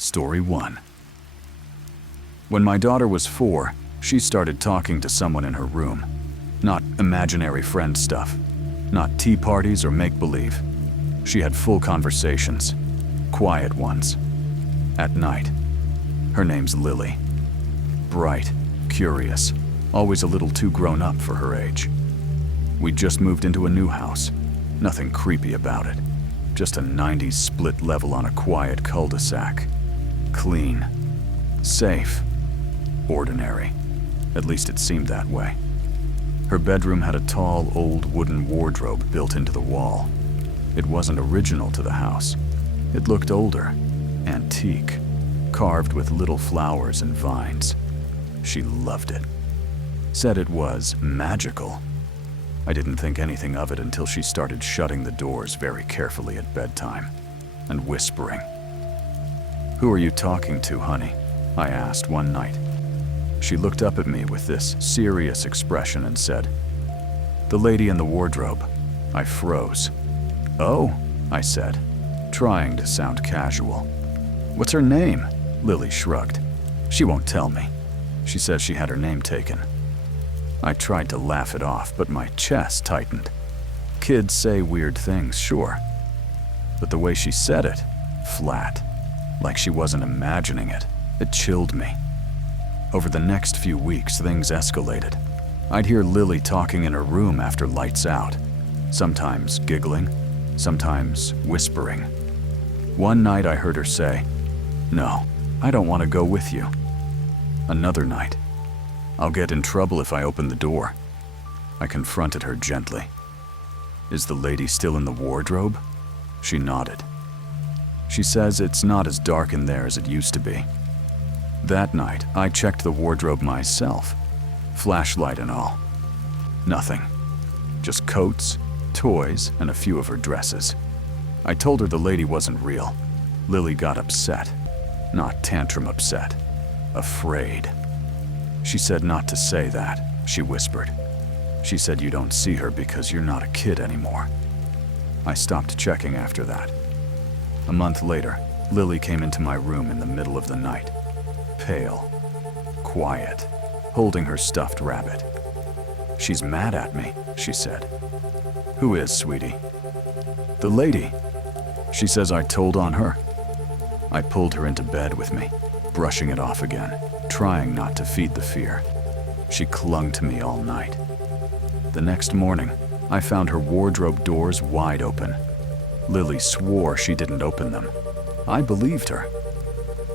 Story 1. When my daughter was 4, she started talking to someone in her room. Not imaginary friend stuff. Not tea parties or make-believe. She had full conversations. Quiet ones. At night. Her name's Lily. Bright, curious, always a little too grown up for her age. We'd just moved into a new house. Nothing creepy about it. Just a 90s split level on a quiet cul-de-sac. Clean. Safe. Ordinary. At least it seemed that way. Her bedroom had a tall, old wooden wardrobe built into the wall. It wasn't original to the house. It looked older, antique, carved with little flowers and vines. She loved it. Said it was magical. I didn't think anything of it until she started shutting the doors very carefully at bedtime and whispering. "Who are you talking to, honey?" I asked one night. She looked up at me with this serious expression and said, "The lady in the wardrobe." I froze. "Oh," I said, trying to sound casual. "What's her name?" Lily shrugged. "She won't tell me. She says she had her name taken." I tried to laugh it off, but my chest tightened. Kids say weird things, sure. But the way she said it, flat, like she wasn't imagining it, it chilled me. Over the next few weeks, things escalated. I'd hear Lily talking in her room after lights out, sometimes giggling, sometimes whispering. One night I heard her say, "No, I don't want to go with you." Another night, "I'll get in trouble if I open the door." I confronted her gently. "Is the lady still in the wardrobe?" She nodded. She says it's not as dark in there as it used to be. That night, I checked the wardrobe myself, flashlight and all. Nothing. Just coats, toys, and a few of her dresses. I told her the lady wasn't real. Lily got upset. Not tantrum upset. Afraid. She said not to say that, she whispered. She said you don't see her because you're not a kid anymore. I stopped checking after that. A month later, Lily came into my room in the middle of the night. Pale, quiet, holding her stuffed rabbit. "She's mad at me," she said. "Who is, sweetie?" "The lady. She says I told on her." I pulled her into bed with me, brushing it off again, trying not to feed the fear. She clung to me all night. The next morning, I found her wardrobe doors wide open. Lily swore she didn't open them. I believed her.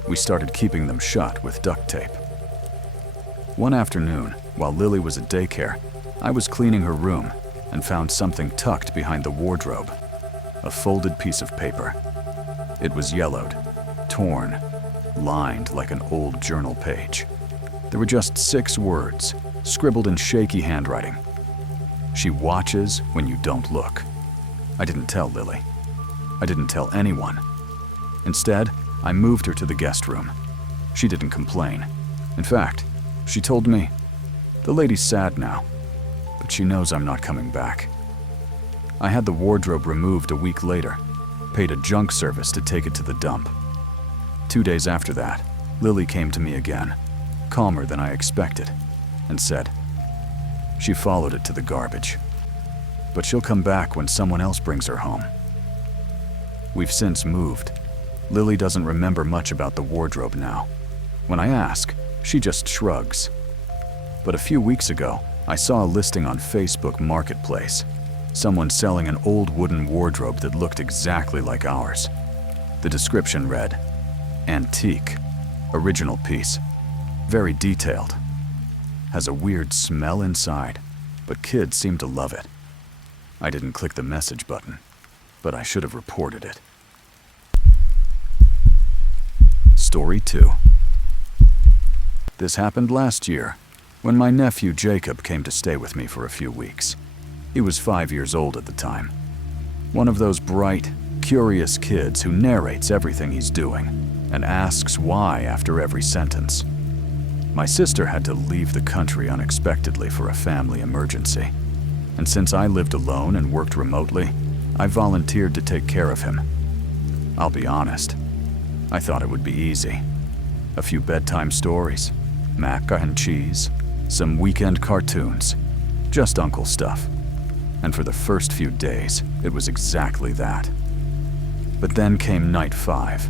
We started keeping them shut with duct tape. One afternoon, while Lily was at daycare, I was cleaning her room and found something tucked behind the wardrobe. A folded piece of paper. It was yellowed, torn, lined like an old journal page. There were just 6 words, scribbled in shaky handwriting. "She watches when you don't look." I didn't tell Lily. I didn't tell anyone. Instead, I moved her to the guest room. She didn't complain. In fact, she told me, "The lady's sad now, but she knows I'm not coming back." I had the wardrobe removed a week later, paid a junk service to take it to the dump. 2 days after that, Lily came to me again, calmer than I expected, and said, she followed it to the garbage. But she'll come back when someone else brings her home. We've since moved. Lily doesn't remember much about the wardrobe now. When I ask, she just shrugs. But a few weeks ago, I saw a listing on Facebook Marketplace. Someone selling an old wooden wardrobe that looked exactly like ours. The description read, "Antique, original piece, very detailed. Has a weird smell inside, but kids seem to love it." I didn't click the message button, but I should have reported it. Story 2. This happened last year, when my nephew Jacob came to stay with me for a few weeks. He was 5 years old at the time. One of those bright, curious kids who narrates everything he's doing and asks why after every sentence. My sister had to leave the country unexpectedly for a family emergency, and since I lived alone and worked remotely, I volunteered to take care of him. I'll be honest, I thought it would be easy. A few bedtime stories, mac and cheese, some weekend cartoons, just uncle stuff. And for the first few days, it was exactly that. But then came night 5.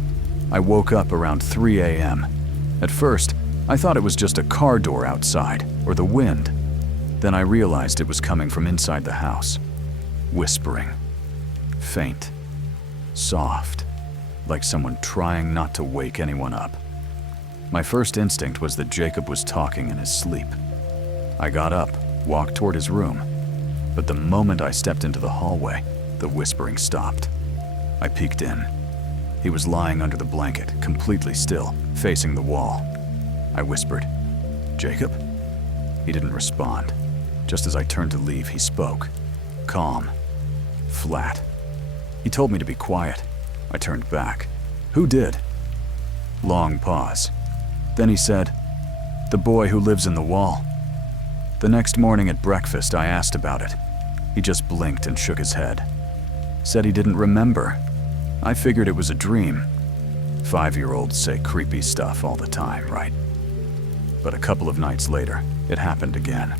I woke up around 3 a.m. At first, I thought it was just a car door outside, or the wind. Then I realized it was coming from inside the house. Whispering. Faint. Soft. Like someone trying not to wake anyone up. My first instinct was that Jacob was talking in his sleep. I got up, walked toward his room. But the moment I stepped into the hallway, the whispering stopped. I peeked in. He was lying under the blanket, completely still, facing the wall. I whispered, "Jacob?" He didn't respond. Just as I turned to leave, he spoke. Calm. Flat. He told me to be quiet. I turned back. "Who did?" Long pause. Then he said, "The boy who lives in the wall." The next morning at breakfast, I asked about it. He just blinked and shook his head. Said he didn't remember. I figured it was a dream. 5-year-olds say creepy stuff all the time, right? But a couple of nights later, it happened again.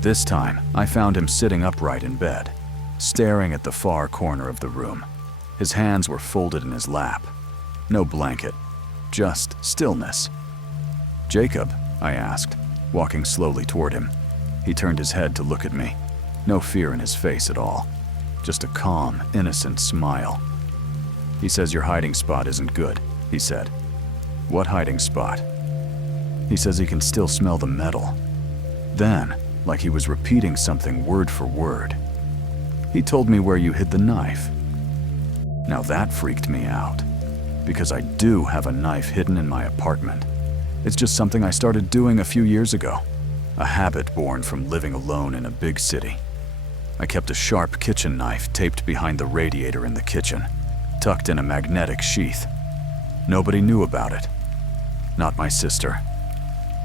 This time, I found him sitting upright in bed, staring at the far corner of the room. His hands were folded in his lap. No blanket, just stillness. "Jacob?" I asked, walking slowly toward him. He turned his head to look at me. No fear in his face at all. Just a calm, innocent smile. "He says your hiding spot isn't good," he said. "What hiding spot?" "He says he can still smell the metal." Then, like he was repeating something word for word, "He told me where you hid the knife." Now that freaked me out, because I do have a knife hidden in my apartment. It's just something I started doing a few years ago, a habit born from living alone in a big city. I kept a sharp kitchen knife taped behind the radiator in the kitchen, tucked in a magnetic sheath. Nobody knew about it. Not my sister.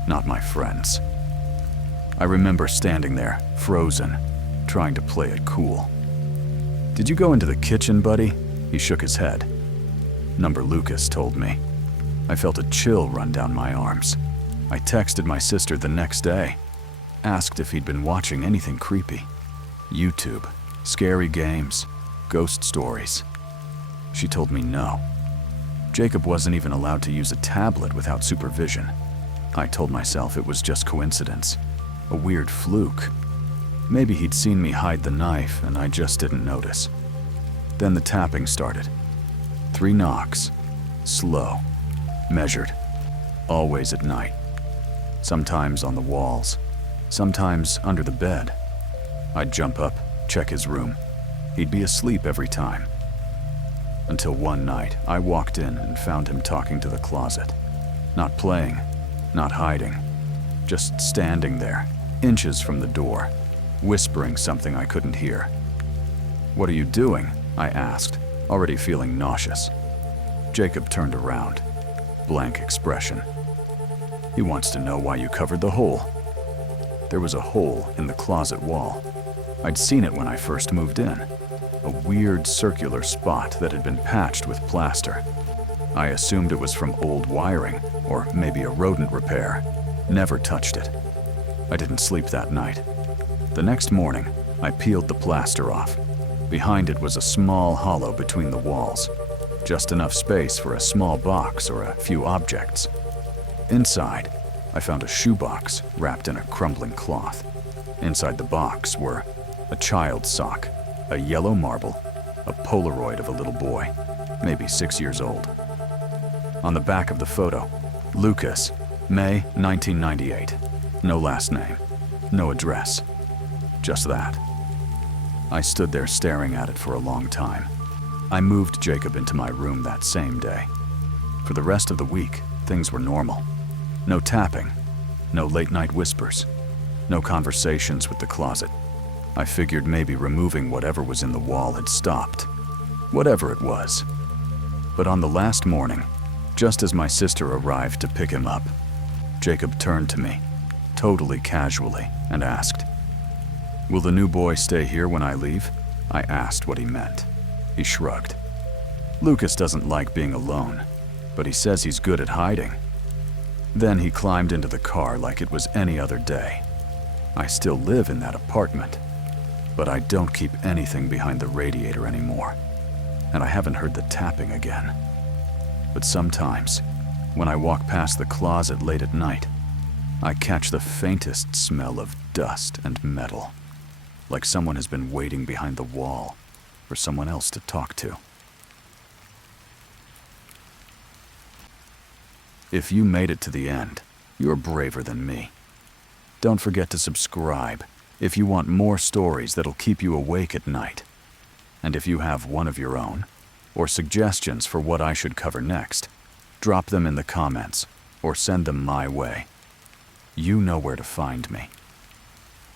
Not my friends. I remember standing there, frozen, trying to play it cool. "Did you go into the kitchen, buddy?" He shook his head. Number Lucas told me. I felt a chill run down my arms. I texted my sister the next day, asked if he'd been watching anything creepy. YouTube, scary games, ghost stories. She told me no. Jacob wasn't even allowed to use a tablet without supervision. I told myself it was just coincidence, a weird fluke. Maybe he'd seen me hide the knife and I just didn't notice. Then the tapping started. 3 knocks, slow, measured, always at night. Sometimes on the walls, sometimes under the bed. I'd jump up, check his room. He'd be asleep every time. Until one night, I walked in and found him talking to the closet. Not playing, not hiding, just standing there, inches from the door, whispering something I couldn't hear. "What are you doing?" I asked, already feeling nauseous. Jacob turned around, blank expression. "He wants to know why you covered the hole." There was a hole in the closet wall. I'd seen it when I first moved in, a weird circular spot that had been patched with plaster. I assumed it was from old wiring, or maybe a rodent repair. Never touched it. I didn't sleep that night. The next morning, I peeled the plaster off. Behind it was a small hollow between the walls, just enough space for a small box or a few objects. Inside, I found a shoebox wrapped in a crumbling cloth. Inside the box were a child's sock, a yellow marble, a Polaroid of a little boy, maybe 6 years old. On the back of the photo, Lucas, May 1998. No last name, no address, just that. I stood there staring at it for a long time. I moved Jacob into my room that same day. For the rest of the week, things were normal. No tapping, no late-night whispers, no conversations with the closet. I figured maybe removing whatever was in the wall had stopped. Whatever it was. But on the last morning, just as my sister arrived to pick him up, Jacob turned to me, totally casually, and asked, "Will the new boy stay here when I leave?" I asked what he meant. He shrugged. "Lucas doesn't like being alone. but he says he's good at hiding. Then he climbed into the car like it was any other day. I still live in that apartment, but I don't keep anything behind the radiator anymore, and I haven't heard the tapping again. But sometimes, when I walk past the closet late at night, I catch the faintest smell of dust and metal, like someone has been waiting behind the wall for someone else to talk to. If you made it to the end, you're braver than me. Don't forget to subscribe if you want more stories that'll keep you awake at night. And if you have one of your own, or suggestions for what I should cover next, drop them in the comments or send them my way. You know where to find me.